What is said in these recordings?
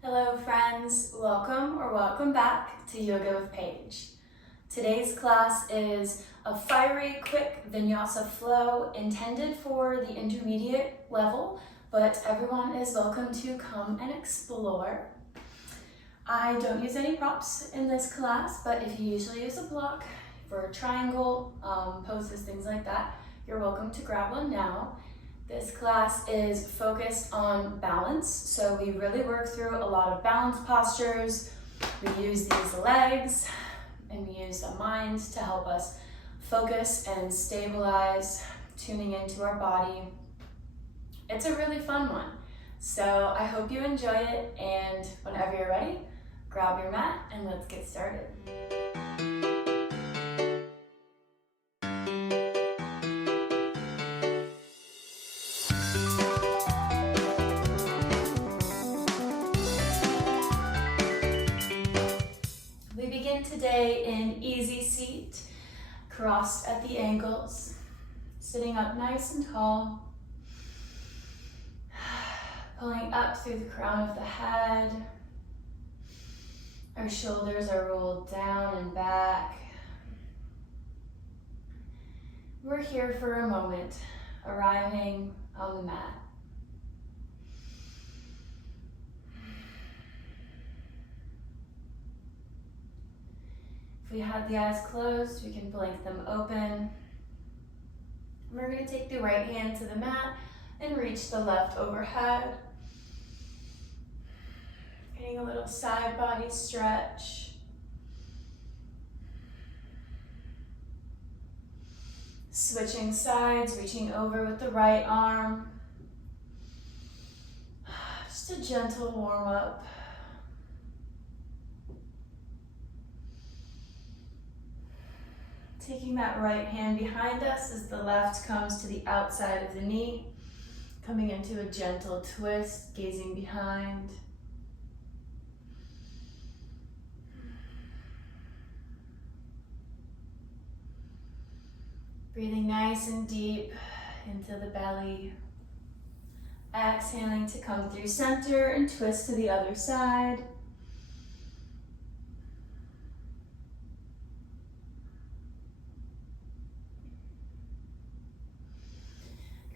Hello friends, welcome or welcome back to Yoga with Paige. Today's class is a fiery, quick Vinyasa flow intended for the intermediate level, but everyone is welcome to come and explore. I don't use any props in this class, but if you usually use a block for a triangle, poses, things like that, you're welcome to grab one now. This class is focused on balance, so we really work through a lot of balance postures. We use these legs and we use the mind to help us focus and stabilize, tuning into our body. It's a really fun one, so I hope you enjoy it, and whenever you're ready, grab your mat and let's get started. We begin today in easy seat, crossed at the ankles, sitting up nice and tall, pulling up through the crown of the head. Our shoulders are rolled down and back. We're here for a moment, arriving on the mat. If we had the eyes closed, we can blink them open. We're going to take the right hand to the mat and reach the left overhead. Getting a little side body stretch. Switching sides, reaching over with the right arm. Just a gentle warm up. Taking that right hand behind us as the left comes to the outside of the knee, coming into a gentle twist, gazing behind. Breathing nice and deep into the belly. Exhaling to come through center and twist to the other side.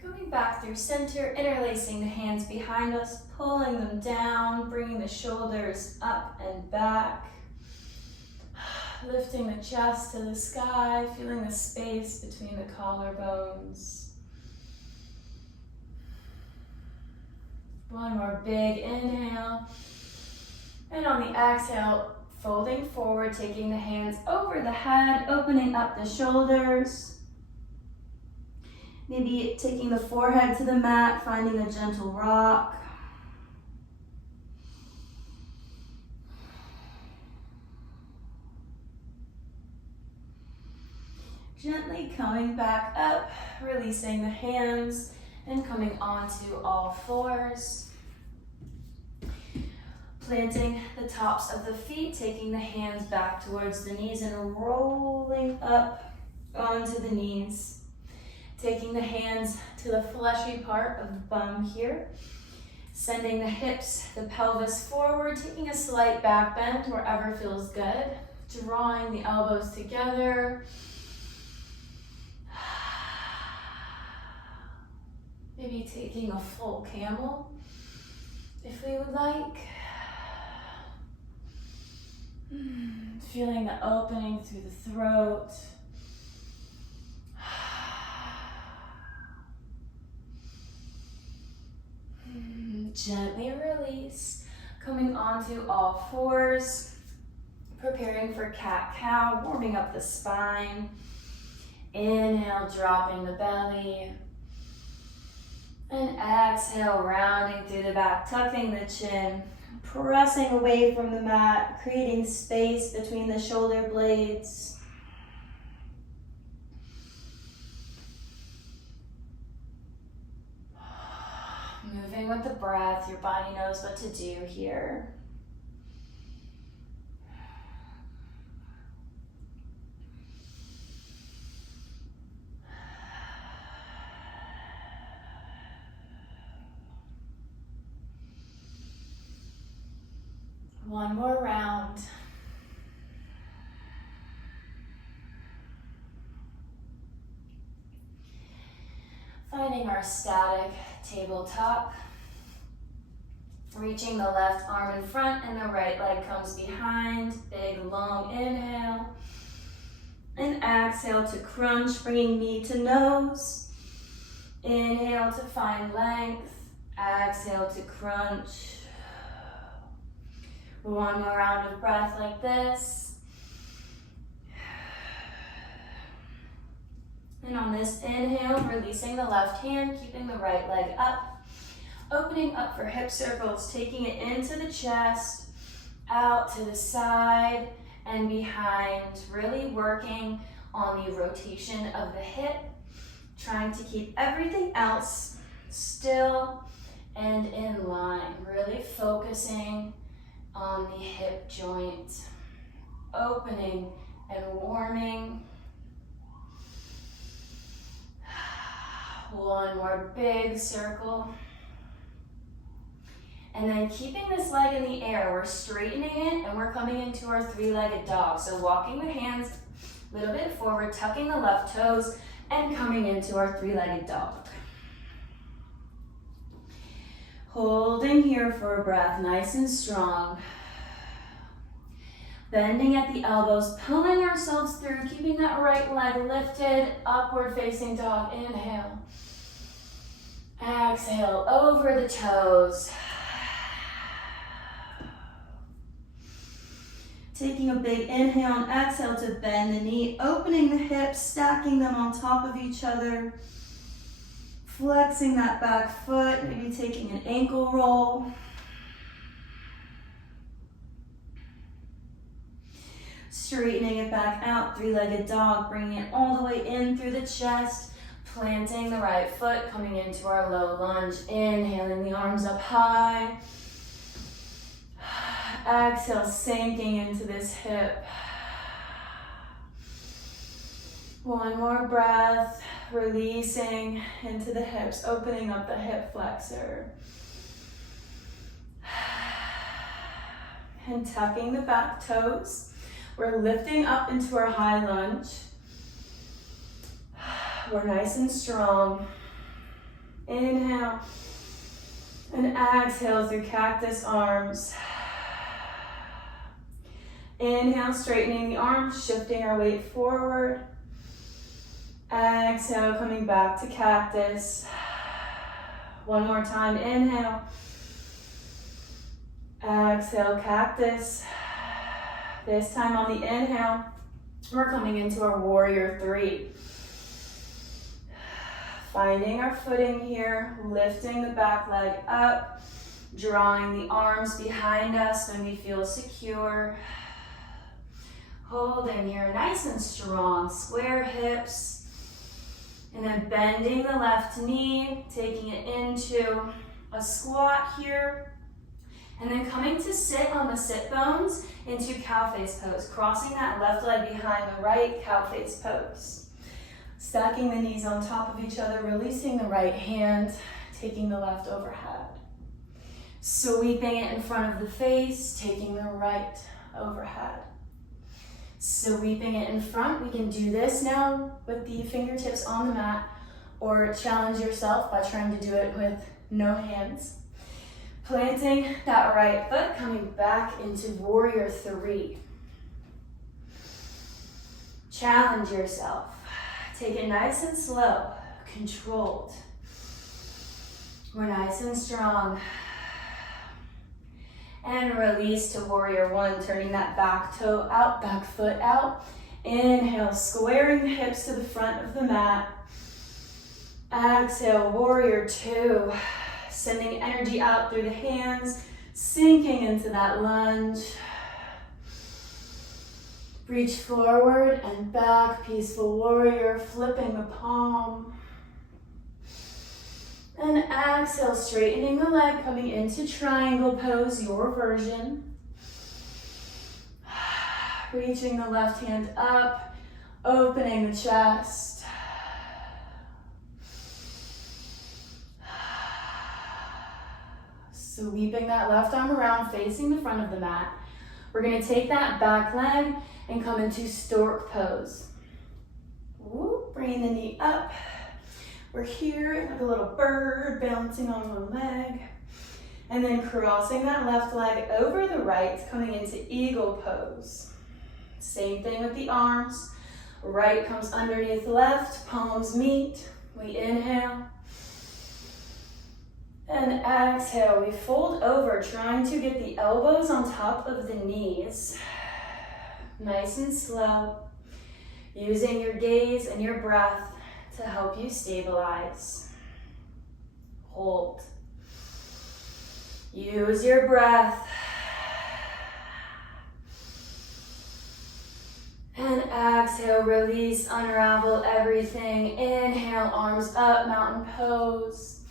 Coming back through center, interlacing the hands behind us, pulling them down, bringing the shoulders up and back. Lifting the chest to the sky, feeling the space between the collarbones. One more big inhale. And on the exhale, folding forward, taking the hands over the head, opening up the shoulders. Maybe taking the forehead to the mat, finding a gentle rock. Gently coming back up, releasing the hands and coming onto all fours. Planting the tops of the feet, taking the hands back towards the knees and rolling up onto the knees. Taking the hands to the fleshy part of the bum here. Sending the hips, the pelvis forward, taking a slight back bend wherever feels good. Drawing the elbows together. Maybe taking a full camel, if we would like. Feeling the opening through the throat. Gently release, coming onto all fours, preparing for cat-cow, warming up the spine. Inhale, dropping the belly. And exhale, rounding through the back, tucking the chin, pressing away from the mat, creating space between the shoulder blades. Moving with the breath, your body knows what to do here. One more round. Finding our static tabletop. Reaching the left arm in front and the right leg comes behind. Big long inhale. And exhale to crunch, bringing knee to nose. Inhale to find length. Exhale to crunch. One more round of breath like this. And on this inhale, releasing the left hand, keeping the right leg up. Opening up for hip circles, taking it into the chest, out to the side and behind. Really working on the rotation of the hip. Trying to keep everything else still and in line. Really focusing on the hip joint. Opening and warming. One more big circle. And then keeping this leg in the air, we're straightening it and we're coming into our three-legged dog. So walking the hands a little bit forward, tucking the left toes, and coming into our three-legged dog. Holding here for a breath, nice and strong. Bending at the elbows, pulling ourselves through, keeping that right leg lifted, upward facing dog, inhale. Exhale, over the toes. Taking a big inhale and exhale to bend the knee, opening the hips, stacking them on top of each other. Flexing that back foot, maybe taking an ankle roll. Straightening it back out, three-legged dog, bringing it all the way in through the chest. Planting the right foot, coming into our low lunge. Inhaling the arms up high. Exhale, sinking into this hip. One more breath, releasing into the hips, opening up the hip flexor. And tucking the back toes. We're lifting up into our high lunge. We're nice and strong. Inhale and exhale through cactus arms. Inhale, straightening the arms, shifting our weight forward. Exhale, coming back to cactus. One more time, inhale. Exhale, cactus. This time on the inhale, we're coming into our warrior three. Finding our footing here, lifting the back leg up, drawing the arms behind us when we feel secure. Holding here, nice and strong, square hips. And then bending the left knee, taking it into a squat here. And then coming to sit on the sit bones into cow face pose, crossing that left leg behind the right, cow face pose. Stacking the knees on top of each other, releasing the right hand, taking the left overhead. Sweeping it in front of the face, taking the right overhead. Sweeping it in front. We can do this now with the fingertips on the mat, or challenge yourself by trying to do it with no hands. Planting that right foot, coming back into warrior three. Challenge yourself. Take it nice and slow, controlled. We're nice and strong. And release to warrior one, turning that back toe out, back foot out. Inhale, squaring the hips to the front of the mat. Exhale, warrior two. Sending energy out through the hands, sinking into that lunge. Reach forward and back, peaceful warrior, flipping the palm. And exhale, straightening the leg, coming into triangle pose, your version. Reaching the left hand up, opening the chest. Sweeping that left arm around, facing the front of the mat. We're gonna take that back leg and come into Stork Pose. Woo, bringing the knee up. We're here like a little bird bouncing on one leg. And then crossing that left leg over the right, coming into Eagle Pose. Same thing with the arms. Right comes underneath left, palms meet. We inhale. And exhale, we fold over, trying to get the elbows on top of the knees. Nice and slow. Using your gaze and your breath to help you stabilize. Hold. Use your breath. And exhale, release, unravel everything. Inhale, arms up, mountain pose.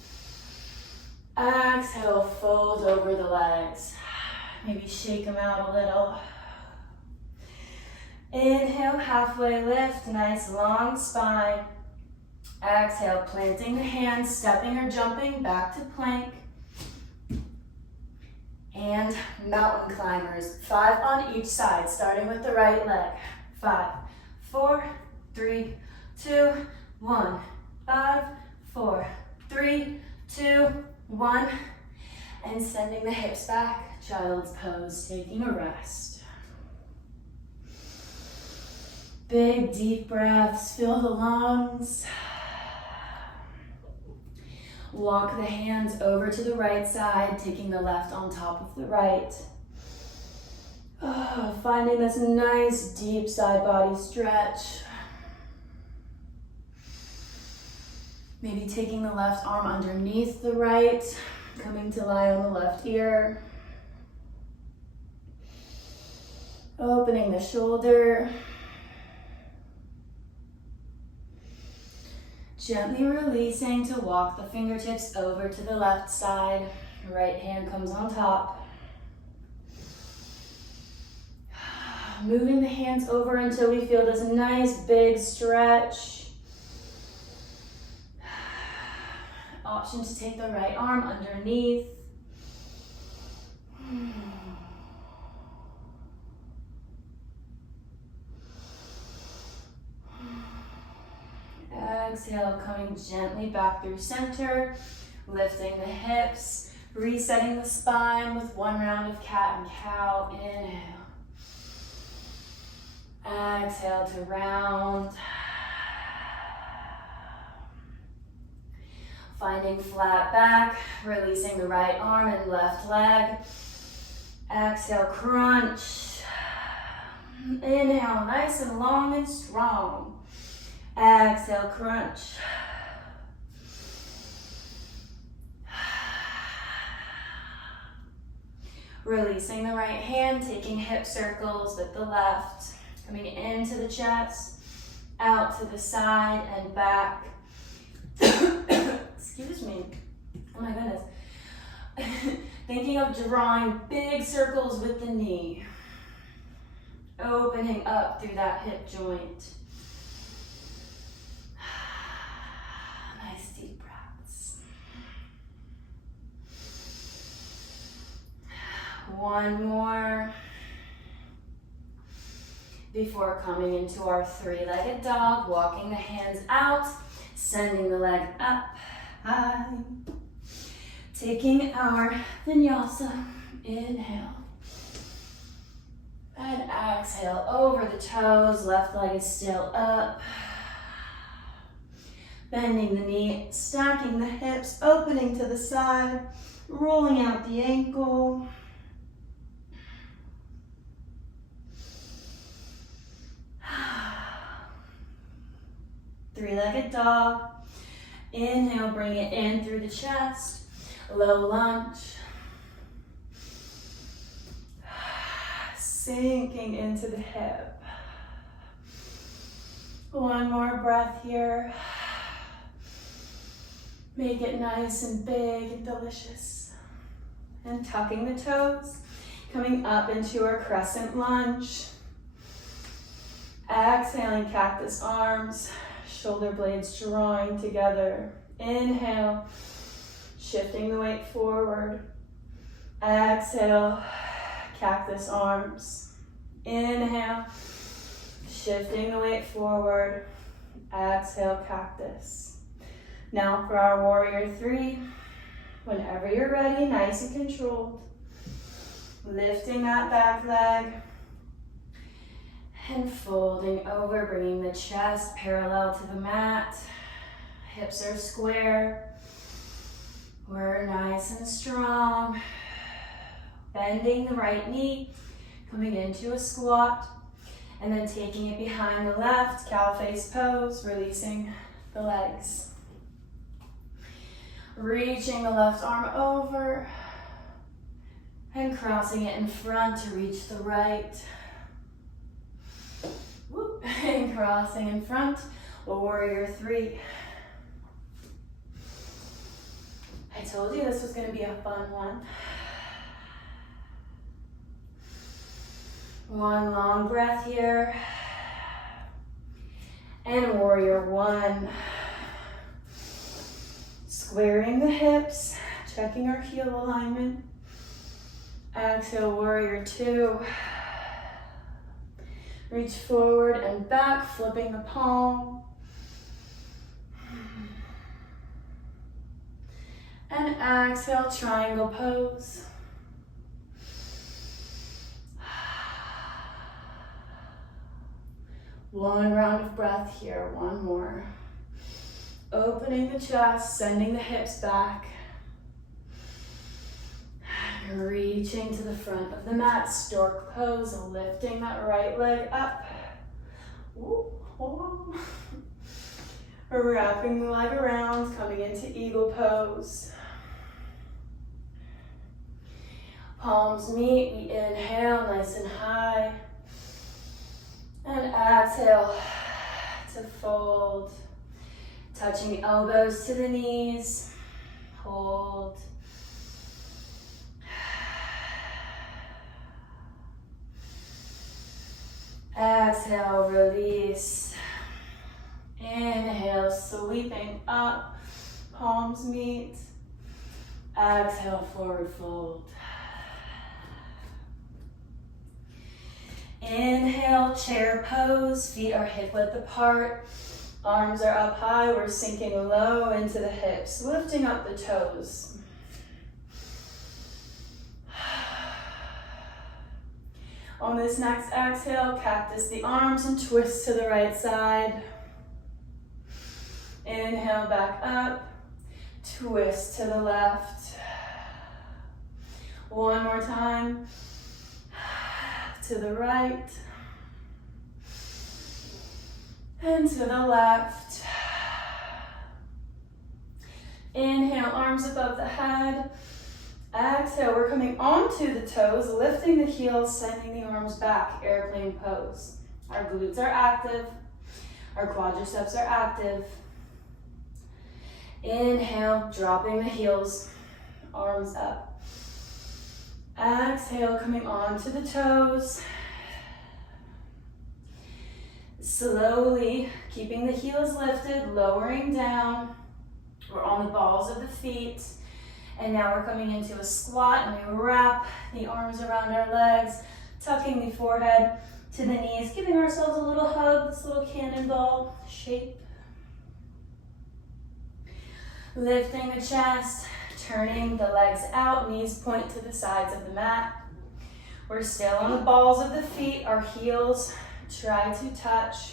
Exhale, fold over the legs. Maybe shake them out a little. Inhale, halfway lift, nice long spine. Exhale, planting the hands, stepping or jumping back to plank. And mountain climbers, 5 on each side, starting with the right leg. 5, 4, 3, 2, 1. 5, 4, 3, 2, 1. And sending the hips back, child's pose, taking a rest. Big deep breaths, fill the lungs. Walk the hands over to the right side, taking the left on top of the right. Oh, finding this nice deep side body stretch. Maybe taking the left arm underneath the right, coming to lie on the left ear. Opening the shoulder. Gently releasing to walk the fingertips over to the left side. Right hand comes on top. Moving the hands over until we feel this nice big stretch. Option to take the right arm underneath. Exhale, coming gently back through center, lifting the hips, resetting the spine with 1 round of cat and cow. Inhale. Exhale to round. Finding flat back, releasing the right arm and left leg. Exhale, crunch. Inhale, nice and long and strong. Exhale, crunch. Releasing the right hand, taking hip circles with the left. Coming into the chest, out to the side and back. Excuse me. Oh my goodness. Thinking of drawing big circles with the knee. Opening up through that hip joint. Nice deep breaths. One more. Before coming into our 3-legged dog, walking the hands out, sending the leg up high. Taking our Vinyasa, inhale. And exhale over the toes, left leg is still up. Bending the knee, stacking the hips, opening to the side, rolling out the ankle. Three-legged dog. Inhale, bring it in through the chest. Low lunge. Sinking into the hip. One more breath here. Make it nice and big and delicious. And tucking the toes. Coming up into our crescent lunge. Exhaling, cactus arms. Shoulder blades drawing together. Inhale, shifting the weight forward. Exhale, cactus arms. Inhale, shifting the weight forward. Exhale, cactus. Now for our warrior three. Whenever you're ready, nice and controlled. Lifting that back leg. And folding over, bringing the chest parallel to the mat. Hips are square. We're nice and strong. Bending the right knee, coming into a squat, and then taking it behind the left, cow face pose, releasing the legs. Reaching the left arm over, and crossing it in front to reach the right. Whoop. And crossing in front, warrior three. I told you this was going to be a fun one. One long breath here. And warrior one. Squaring the hips, checking our heel alignment. Exhale, warrior two. Reach forward and back, flipping the palm. And exhale, triangle pose. One round of breath here, one more. Opening the chest, sending the hips back. Reaching to the front of the mat, stork pose, lifting that right leg up. Ooh, oh. Wrapping the leg around, coming into eagle pose. Palms meet, we inhale nice and high. And exhale to fold. Touching elbows to the knees. Hold. Exhale, release. Inhale, sweeping up. Palms meet. Exhale, forward fold. Inhale, chair pose. Feet are hip width apart. Arms are up high. We're sinking low into the hips, lifting up the toes. On this next exhale, cactus the arms and twist to the right side. Inhale, back up. Twist to the left. One more time. To the right. And to the left. Inhale, arms above the head. Exhale, we're coming onto the toes, lifting the heels, sending the arms back, airplane pose. Our glutes are active. Our quadriceps are active. Inhale, dropping the heels, arms up. Exhale, coming onto the toes. Slowly, keeping the heels lifted, lowering down. We're on the balls of the feet. And now we're coming into a squat, and we wrap the arms around our legs, tucking the forehead to the knees, giving ourselves a little hug, this little cannonball shape. Lifting the chest, turning the legs out, knees point to the sides of the mat. We're still on the balls of the feet, our heels try to touch.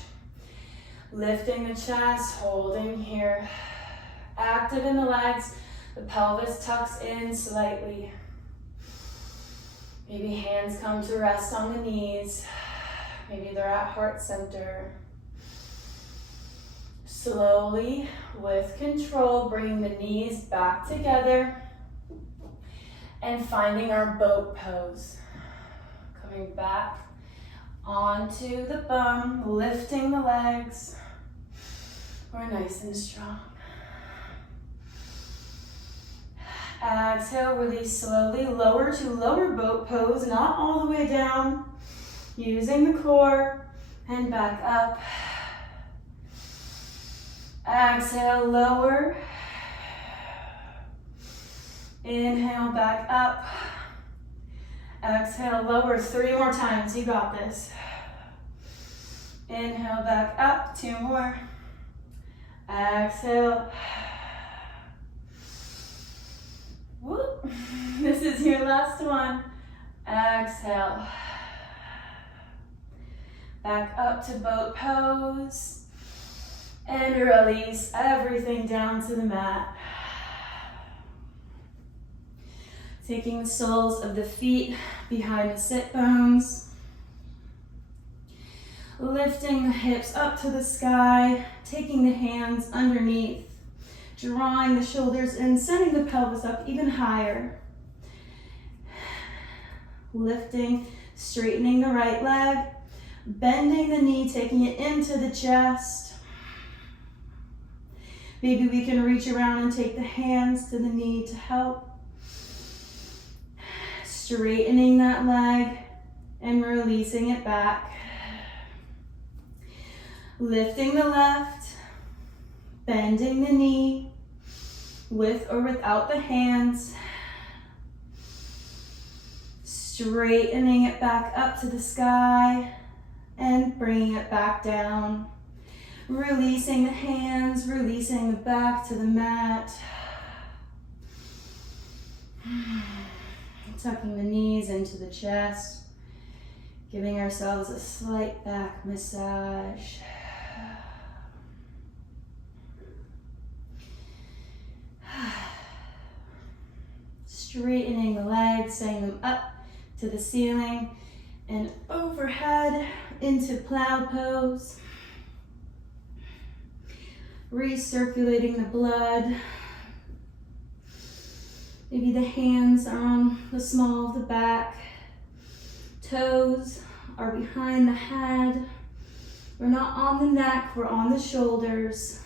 Lifting the chest, holding here. Active in the legs, the pelvis tucks in slightly. Maybe hands come to rest on the knees. Maybe they're at heart center. Slowly, with control, bringing the knees back together and finding our boat pose. Coming back onto the bum, lifting the legs. We're nice and strong. Exhale, release slowly, lower to lower boat pose, not all the way down. Using the core and back up. Exhale, lower. Inhale, back up. Exhale, lower 3 more times. You got this. Inhale, back up. 2 more. Exhale. Whoop. This is your last one. Exhale. Back up to boat pose. And release everything down to the mat. Taking the soles of the feet behind the sit bones. Lifting the hips up to the sky. Taking the hands underneath. Drawing the shoulders in, sending the pelvis up even higher. Lifting, straightening the right leg. Bending the knee, taking it into the chest. Maybe we can reach around and take the hands to the knee to help. Straightening that leg and releasing it back. Lifting the left, bending the knee, with or without the hands. Straightening it back up to the sky and bringing it back down. Releasing the hands, releasing the back to the mat. Tucking the knees into the chest. Giving ourselves a slight back massage. Straightening the legs, sending them up to the ceiling and overhead into cloud pose. Recirculating the blood. Maybe the hands are on the small of the back. Toes are behind the head. We're not on the neck, we're on the shoulders.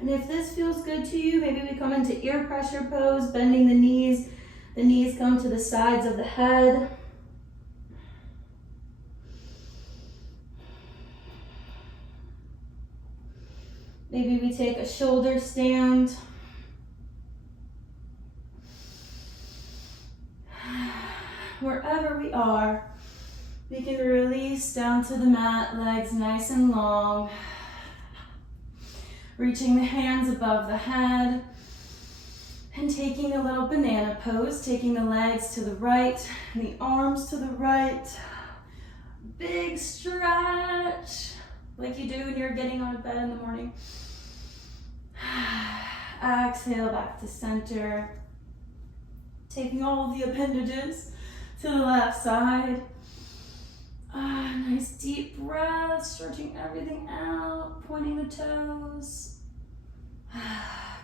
And if this feels good to you, maybe we come into ear pressure pose, bending the knees. The knees come to the sides of the head. Maybe we take a shoulder stand. Wherever we are, we can release down to the mat, legs nice and long. Reaching the hands above the head and taking a little banana pose, taking the legs to the right and the arms to the right. Big stretch, like you do when you're getting out of bed in the morning. Exhale back to center. Taking all of the appendages to the left side. Nice deep breath, stretching everything out, pointing the toes.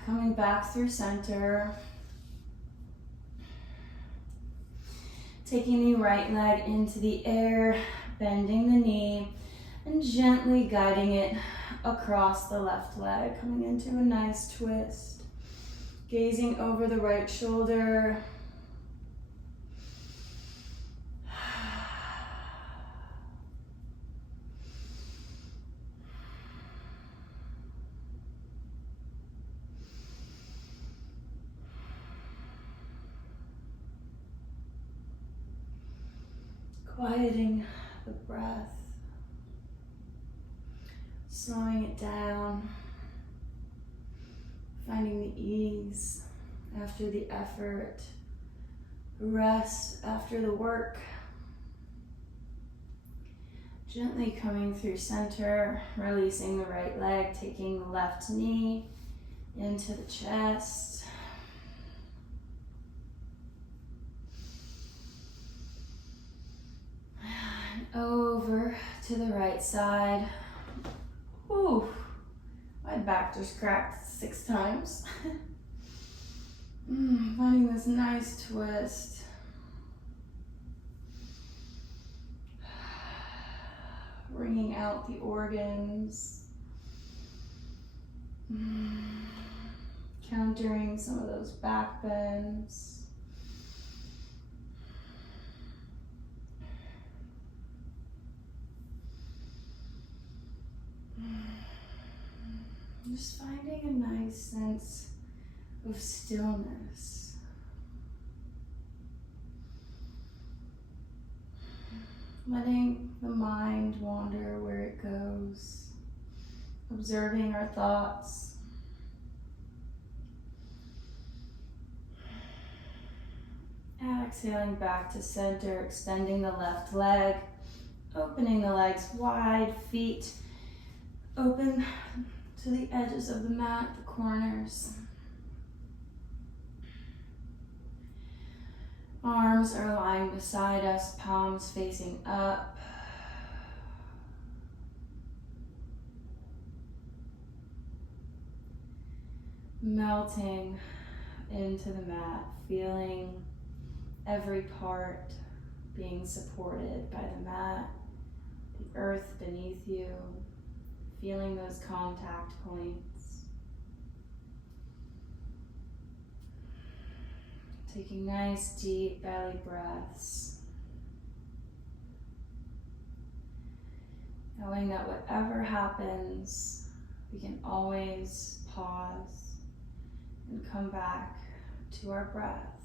Coming back through center. Taking the right leg into the air, bending the knee, and gently guiding it across the left leg, coming into a nice twist. Gazing over the right shoulder. Quieting the breath, slowing it down, finding the ease after the effort, rest after the work. Gently coming through center, releasing the right leg, taking the left knee into the chest. Over to the right side. Ooh, my back just cracked 6 times. Finding this nice twist. Bringing out the organs. Countering some of those back bends. Just finding a nice sense of stillness. letting the mind wander where it goes, observing our thoughts. Exhaling back to center, extending the left leg, opening the legs wide, feet open to the edges of the mat, the corners. Arms are lying beside us, palms facing up. Melting into the mat, feeling every part being supported by the mat, the earth beneath you, feeling those contact points. Taking nice deep belly breaths. Knowing that whatever happens, we can always pause and come back to our breath.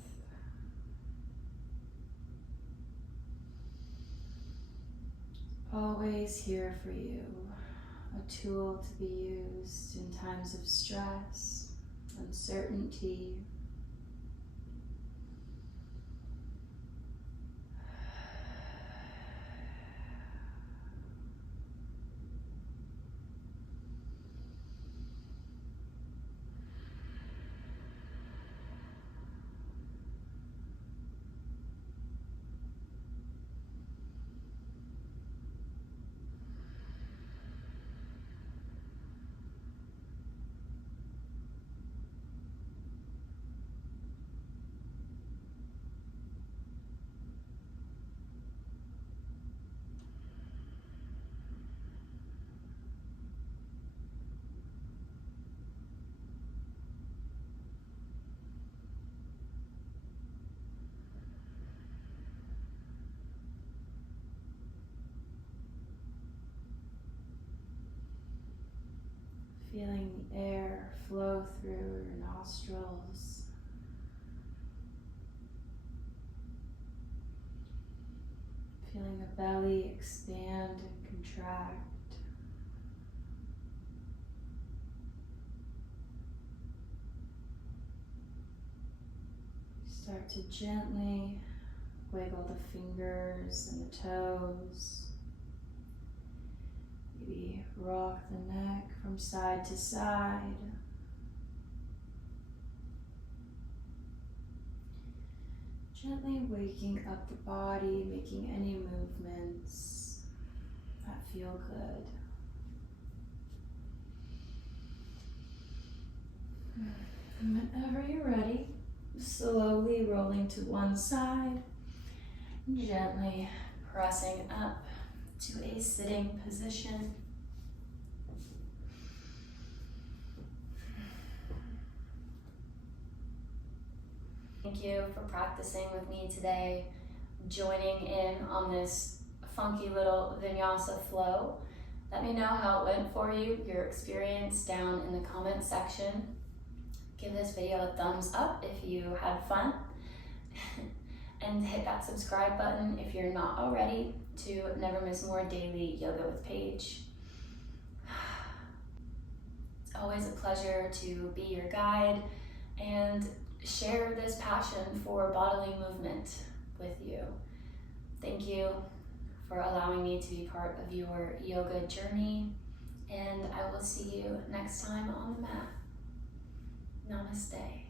Always here for you, a tool to be used in times of stress, uncertainty. Feeling the air flow through your nostrils. Feeling the belly expand and contract. Start to gently wiggle the fingers and the toes. Maybe rock the neck from side to side. Gently waking up the body, making any movements that feel good. And whenever you're ready, slowly rolling to one side, gently pressing up to a sitting position. Thank you for practicing with me today, joining in on this funky little Vinyasa flow. Let me know how it went for you, your experience down in the comment section. Give this video a thumbs up if you had fun. And hit that subscribe button if you're not already to never miss more daily yoga with Paige. It's always a pleasure to be your guide and share this passion for bodily movement with you. Thank you for allowing me to be part of your yoga journey, and I will see you next time on the mat. Namaste.